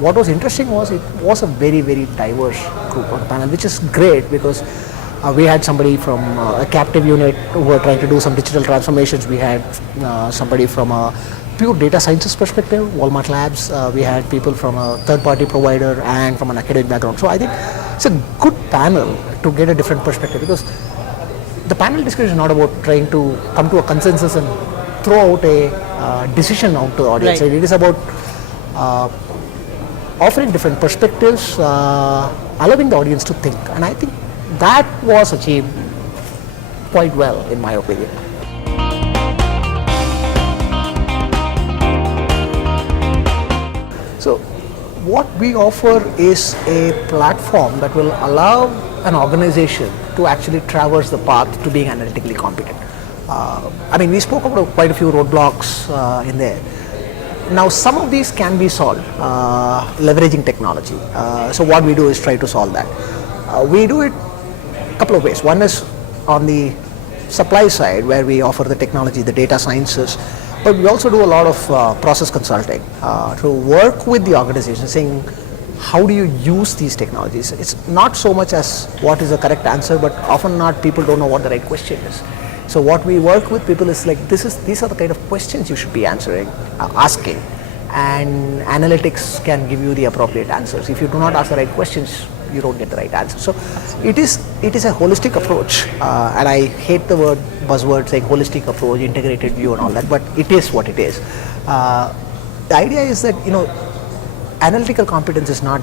what was interesting was it was a very, very diverse group on the panel, which is great because we had somebody from a captive unit who were trying to do some digital transformations. We had somebody from a pure data sciences perspective, Walmart Labs. We had people from a third-party provider and from an academic background. So I think it's a good panel to get a different perspective, because the panel discussion is not about trying to come to a consensus and throw out a decision out to the audience. Right. It is about offering different perspectives, allowing the audience to think. And I think that was achieved quite well, in my opinion. So what we offer is a platform that will allow an organization to actually traverse the path to being analytically competent. I mean, we spoke about quite a few roadblocks in there. Now, some of these can be solved leveraging technology. So what we do is try to solve that. We do it a couple of ways. One is on the supply side, where we offer the technology, the data sciences, but we also do a lot of process consulting to work with the organization, saying how do you use these technologies. It's not so much as what is the correct answer, but often not, people don't know what the right question is. So what we work with people is like, these are the kind of questions you should be asking, and analytics can give you the appropriate answers. If you do not ask the right questions, you don't get the right answer. So it is a holistic approach, and I hate the buzzword saying holistic approach, integrated view and all that, but it is what it is. The idea is that, analytical competence is not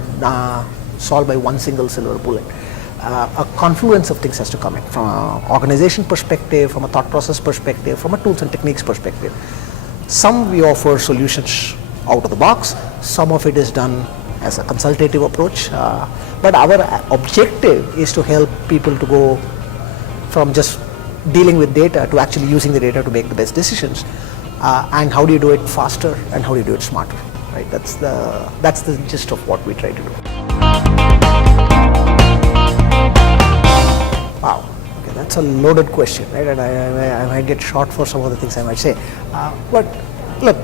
solved by one single silver bullet. A confluence of things has to come in, from an organization perspective, from a thought process perspective, from a tools and techniques perspective. Some we offer solutions out of the box, some of it is done as a consultative approach, but our objective is to help people to go from just dealing with data to actually using the data to make the best decisions. And how do you do it faster, and how do you do it smarter, right? That's the gist of what we try to do. Wow, okay, that's a loaded question, right? And I might get shot for some of the things I might say. But look,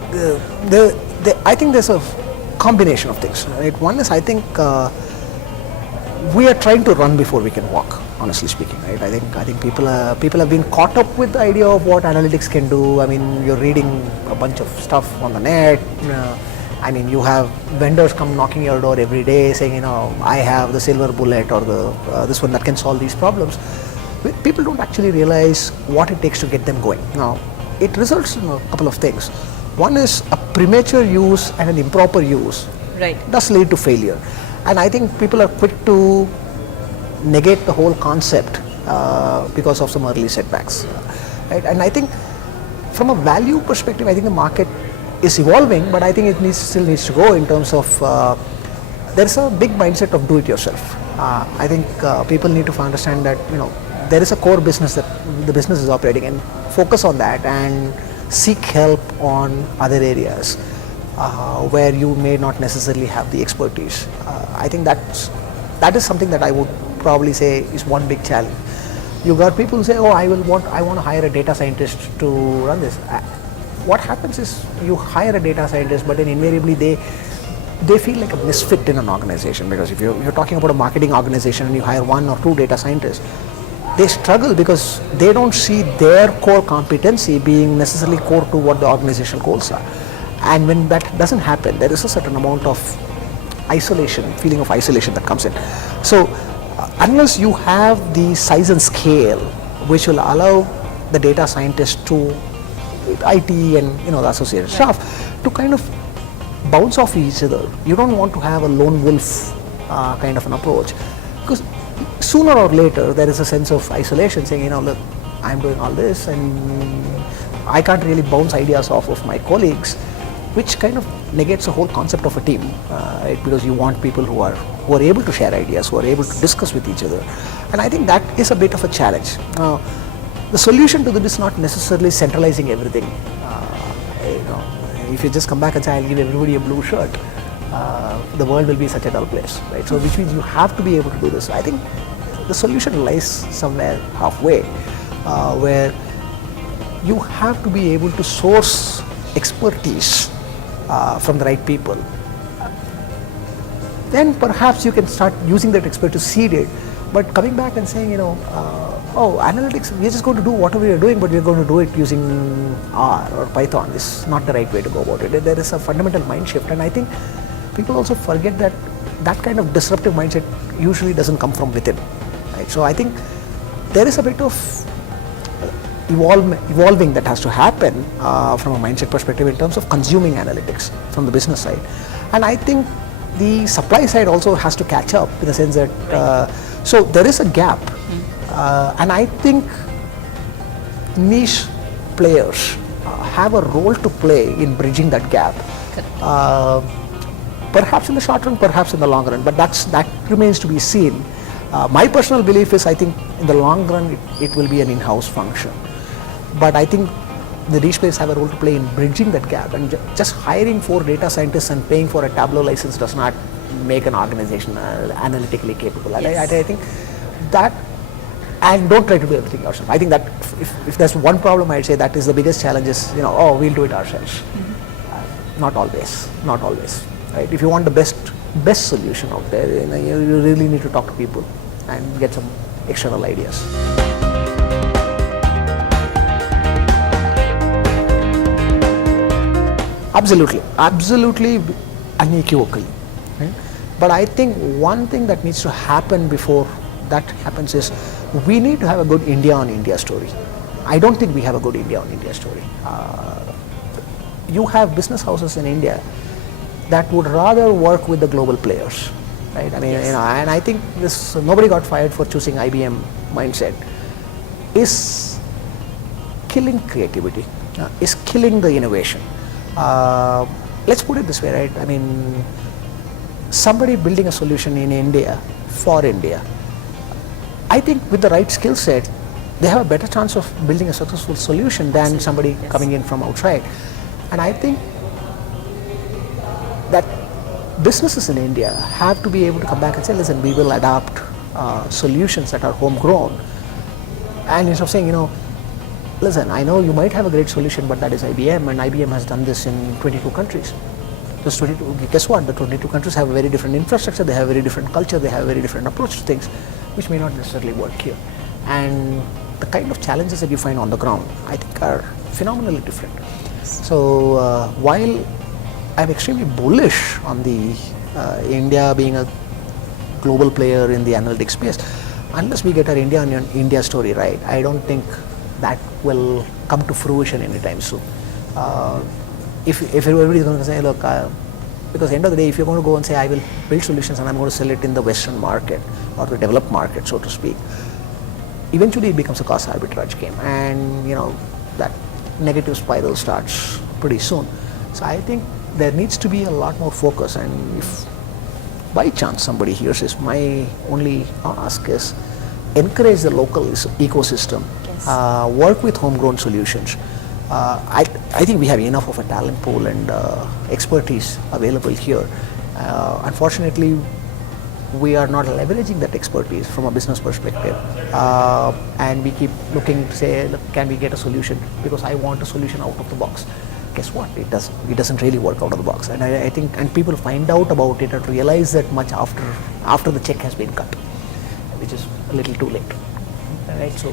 I think there's a combination of things, right? One is, I think we are trying to run before we can walk, honestly speaking, right? I think people have been caught up with the idea of what analytics can do. I mean, you're reading a bunch of stuff on the net. I mean, you have vendors come knocking your door every day saying, I have the silver bullet or this one that can solve these problems. People don't actually realize what it takes to get them going. Now, it results in a couple of things. One is a premature use and an improper use does lead to failure. And I think people are quick to negate the whole concept because of some early setbacks. Right? And I think from a value perspective, I think the market is evolving, but I think it still needs to go in terms of there's a big mindset of do it yourself. I think people need to understand that there is a core business that the business is operating, and focus on that and seek help on other areas where you may not necessarily have the expertise. I think that is something that I would probably say is one big challenge. You got people who say, I want to hire a data scientist to run this. What happens is you hire a data scientist, but then invariably they feel like a misfit in an organization, because if you're talking about a marketing organization and you hire one or two data scientists, they struggle because they don't see their core competency being necessarily core to what the organizational goals are. And when that doesn't happen, there is a certain amount of feeling of isolation that comes in. So unless you have the size and scale which will allow the data scientist to IT and the associated staff to kind of bounce off each other, you don't want to have a lone wolf kind of an approach, because sooner or later there is a sense of isolation, saying, look, I'm doing all this and I can't really bounce ideas off of my colleagues, which kind of negates the whole concept of a team, right? Because you want people who are able to share ideas, who are able to discuss with each other, and I think that is a bit of a challenge. Now, the solution to this is not necessarily centralizing everything. If you just come back and say, I'll give everybody a blue shirt, the world will be such a dull place, right? So which means you have to be able to do this. I think the solution lies somewhere halfway, where you have to be able to source expertise from the right people. then perhaps you can start using that expertise to seed it. But coming back and saying, oh, analytics, we're just going to do whatever we're doing, but we're going to do it using R or Python is not the right way to go about it. There is a fundamental mind shift, and I think people also forget that that kind of disruptive mindset usually doesn't come from within. Right? So I think there is a bit of evolving that has to happen from a mindset perspective in terms of consuming analytics from the business side. And I think the supply side also has to catch up in the sense that, so there is a gap. And I think niche players have a role to play in bridging that gap. Perhaps in the short run, perhaps in the long run, but that remains to be seen. My personal belief is I think in the long run it will be an in-house function. But I think the niche players have a role to play in bridging that gap, and just hiring 4 data scientists and paying for a Tableau license does not make an organization analytically capable. Yes. I think that, and don't try to do everything yourself. I think that if there's one problem, I'd say that is the biggest challenge is, oh, we'll do it ourselves. Not always, not always. Right? If you want the best solution out there, you really need to talk to people and get some external ideas. Absolutely, unequivocally. Right? But I think one thing that needs to happen before that happens is we need to have a good India on India story. I don't think we have a good India on India story. You have business houses in India that would rather work with the global players, right? I mean, yes. And I think this nobody got fired for choosing IBM mindset is killing creativity, is killing the innovation. Let's put it this way, right? I mean, somebody building a solution in India for India, I think with the right skill set, they have a better chance of building a successful solution than somebody coming in from outside. And I think that businesses in India have to be able to come back and say, listen, we will adopt solutions that are homegrown. And instead of saying, listen, I know you might have a great solution, but that is IBM, and IBM has done this in 22 countries. Those 22, guess what? The 22 countries have a very different infrastructure, they have a very different culture, they have a very different approach to things, which may not necessarily work here. And the kind of challenges that you find on the ground, I think, are phenomenally different. So while I'm extremely bullish on the India being a global player in the analytics space, unless we get our India story right, I don't think that will come to fruition anytime soon. If everybody is going to say, look, because at the end of the day, if you're going to go and say, I will build solutions and I'm going to sell it in the Western market or the developed market, so to speak, eventually it becomes a cost arbitrage game, and that negative spiral starts pretty soon. So I think there needs to be a lot more focus, and if by chance somebody hears this, my only ask is encourage the local ecosystem, work with homegrown solutions. I think we have enough of a talent pool and expertise available here. Unfortunately, we are not leveraging that expertise from a business perspective, and we keep looking to say, look, can we get a solution because I want a solution out of the box. Guess what? It doesn't really work out of the box, and I think, and people find out about it and realize that much after the check has been cut, which is a little too late. Right? So.